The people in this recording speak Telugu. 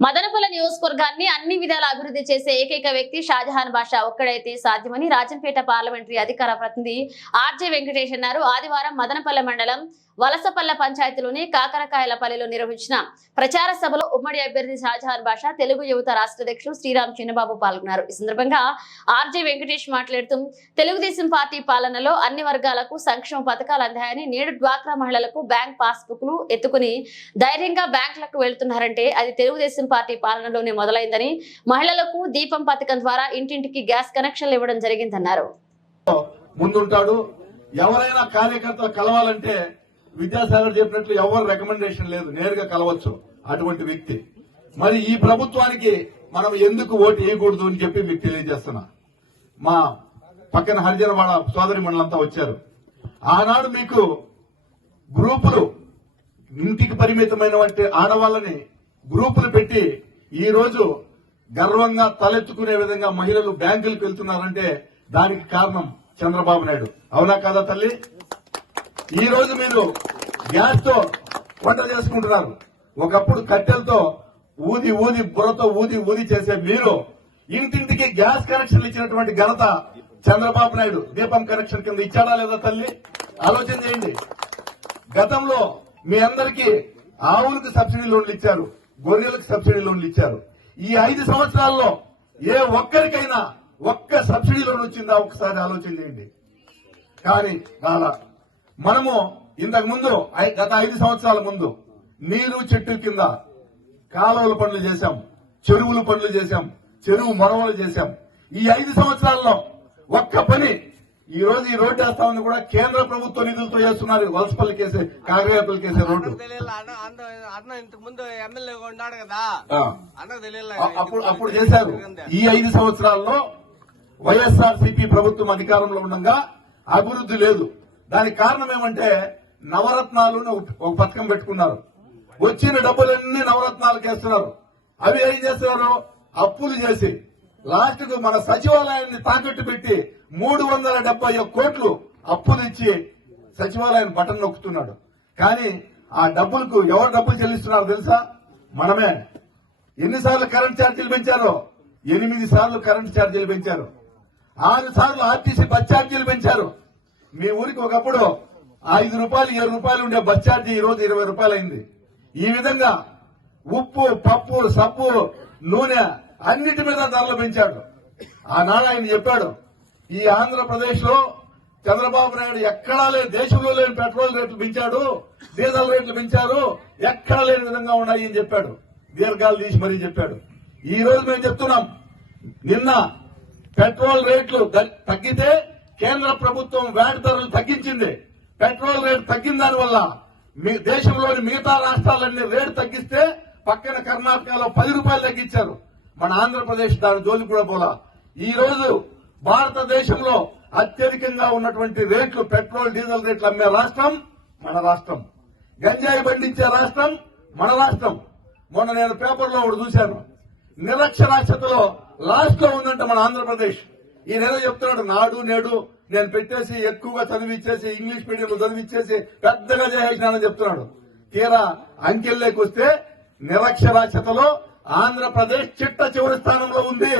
మదనపల్లి నియోజకవర్గాన్ని అన్ని విధాల అభివృద్ధి చేసే ఏకైక వ్యక్తి షాజహాన్ బాషా ఒక్కడైతే సాధ్యమని రాజంపేట పార్లమెంటరీ అధికార ప్రతినిధి ఆర్జే వెంకటేష్ అన్నారు. ఆదివారం మదనపల్లె మండలం వలసపల్లె పంచాయతీలోని కాకరకాయలపల్లిలో నిర్వహించిన ప్రచార సభలో ఉమ్మడి అభ్యర్థి షాజహాన్ బాషా తెలుగు యువత రాష్ట్ర అధ్యక్షుడు శ్రీరామ్ చిన్నబాబు పాల్గొన్నారు. ఈ సందర్భంగా ఆర్జే వెంకటేష్ మాట్లాడుతూ తెలుగుదేశం పార్టీ పాలనలో అన్ని వర్గాలకు సంక్షేమ పథకాలు అందాయని నేడు డ్వాక్రా మహిళలకు బ్యాంక్ పాస్బుక్లు ఎత్తుకుని ధైర్యంగా బ్యాంకులకు వెళ్తున్నారంటే అది తెలుగుదేశం పార్టీ పాలనలోనే మొదలైందని మహిళలకు దీపం పథకం ద్వారా ఇంటింటికి గ్యాస్ కనెక్షన్లు ఇవ్వడం జరిగిందన్నారు. ముందుంటాడు. ఎవరైనా కార్యకర్తలు కలవాలంటే విద్యాసాగర్ చెప్పినట్లు ఎవరు రికమెండేషన్ లేదు. నేరుగా కలవచ్చు అటువంటి వ్యక్తి. మరి ఈ ప్రభుత్వానికి మనం ఎందుకు ఓటు వేయకూడదు అని చెప్పి మీకు తెలియజేస్తున్నా. మా పక్కన హరిజనవాడ సోదరి మండలంతా వచ్చారు. ఆనాడు మీకు గ్రూపులు ఇంటికి పరిమితమైన వంటి ఆడవాళ్ళని గ్రూపులు పెట్టి ఈ రోజు గర్వంగా తలెత్తుకునే విధంగా మహిళలు బ్యాంకులకు వెళ్తున్నారంటే దానికి కారణం చంద్రబాబు నాయుడు. అవునా కాదా తల్లి? ఈ రోజు మీరు గ్యాస్తో వంట చేసుకుంటున్నారు. ఒకప్పుడు కట్టెలతో ఊది ఊది బుర్రతో ఊది ఊది చేసే మీరు ఇంటింటికి గ్యాస్ కనెక్షన్లు ఇచ్చినటువంటి ఘనత చంద్రబాబు నాయుడు. దీపం కనెక్షన్ కింద ఇచ్చాడా లేదా తల్లి? ఆలోచన చేయండి. గతంలో మీ అందరికీ ఆవులకు సబ్సిడీ లోన్లు ఇచ్చారు గొర్రెలకు సబ్సిడీ లోన్లు ఇచ్చారు. ఈ ఐదు సంవత్సరాల్లో ఏ ఒక్కరికైనా ఒక్క సబ్సిడీ లోన్ వచ్చిందా? ఒకసారి ఆలోచన చేయండి. కానీ రాలా మనము ఇంతకు ముందు గత ఐదు సంవత్సరాల ముందు నీరు చెట్టు కింద కాలువల పనులు చేశాం చెరువుల పనులు చేశాం చెరువు మొరవలు చేశాం. ఈ ఐదు సంవత్సరాల్లో ఒక్క పని ఈ రోజు ఈ రోడ్డు వేస్తా ఉంది కూడా కేంద్ర ప్రభుత్వ నిధులతో చేస్తున్నారు. వలసపల్లి కేసే కాగరేపల్లి కేసే రోడ్డు. అప్పుడు అప్పుడు చేశారు. ఈ ఐదు సంవత్సరాల్లో వైఎస్ఆర్ సిపి ప్రభుత్వం అధికారంలో ఉండగా అభివృద్ధి లేదు. దానికి కారణం ఏమంటే నవరత్నాలు ఒక- పథకం పెట్టుకున్నారు. వచ్చిన డబ్బులన్నీ నవరత్నాలకు వేస్తున్నారు అవి ఏం చేస్తున్నారు? అప్పులు చేసి. లాస్ట్కు మన సచివాలయాన్ని తాకట్టు పెట్టి మూడు వందల డెబ్బై ఒక్క కోట్లు అప్పులు ఇచ్చి సచివాలయం బటన్ నొక్కుతున్నాడు. కానీ ఆ డబ్బులకు ఎవరు డబ్బులు చెల్లిస్తున్నారో తెలుసా? మనమే. ఎన్నిసార్లు కరెంట్ ఛార్జీలు పెంచారో? ఎనిమిది సార్లు కరెంట్ ఛార్జీలు పెంచారు. ఆరు సార్లు ఆర్టీసీ బస్ ఛార్జీలు పెంచారు. మీ ఊరికి ఒకప్పుడు ఐదు రూపాయలు ఏడు రూపాయలు ఉండే బస్ ఛార్జీ ఈ రోజు ఇరవై రూపాయలు అయింది ఈ విధంగా ఉప్పు పప్పు సబ్బు నూనె అన్నిటి మీద ధరలు పెంచాడు. ఆనాడు ఆయన చెప్పాడు ఈ ఆంధ్రప్రదేశ్లో చంద్రబాబు నాయుడు ఎక్కడా లేని దేశంలో లేని పెట్రోల్ రేట్లు పెంచాడు డీజిల్ రేట్లు పెంచారు ఎక్కడా లేని విధంగా ఉన్నాయి అని చెప్పాడు. దీర్ఘాలు తీసి మరీ చెప్పాడు. ఈ రోజు మేము చెప్తున్నాం నిన్న పెట్రోల్ రేట్లు తగ్గితే కేంద్ర ప్రభుత్వం వ్యాట్ ధరలు తగ్గించింది పెట్రోల్ రేటు తగ్గిన దానివల్ల మీ దేశంలోని మిగతా రాష్ట్రాలన్నీ రేటు తగ్గిస్తే పక్కన కర్ణాటకలో పది రూపాయలు తగ్గించారు. మన ఆంధ్రప్రదేశ్ దాని జోలి కూడా పోలా. ఈ రోజు భారతదేశంలో అత్యధికంగా ఉన్నటువంటి రేట్లు పెట్రోల్ డీజిల్ రేట్లు అమ్మే రాష్ట్రం మన రాష్ట్రం. గంజాయి పండించే రాష్ట్రం మన రాష్ట్రం. మొన్న నేను పేపర్లో ఒకటి చూశాను. నిరక్షరాస్యతలో లాస్ట్లో ఉందంట మన ఆంధ్రప్రదేశ్. ఈ నెల చెప్తున్నాడు నాడు నేడు నేను పెట్టేసి ఎక్కువగా చదివిచ్చేసి ఇంగ్లీష్ మీడియంలో చదివిచ్చేసి పెద్దగా చేసేసినానని చెప్తున్నాడు. తీరా అంకెల్లోకి వస్తే నిరక్షరాస్యతలో ఆంధ్రప్రదేశ్ చిట్ట చివరి స్థానంలో ఉంది.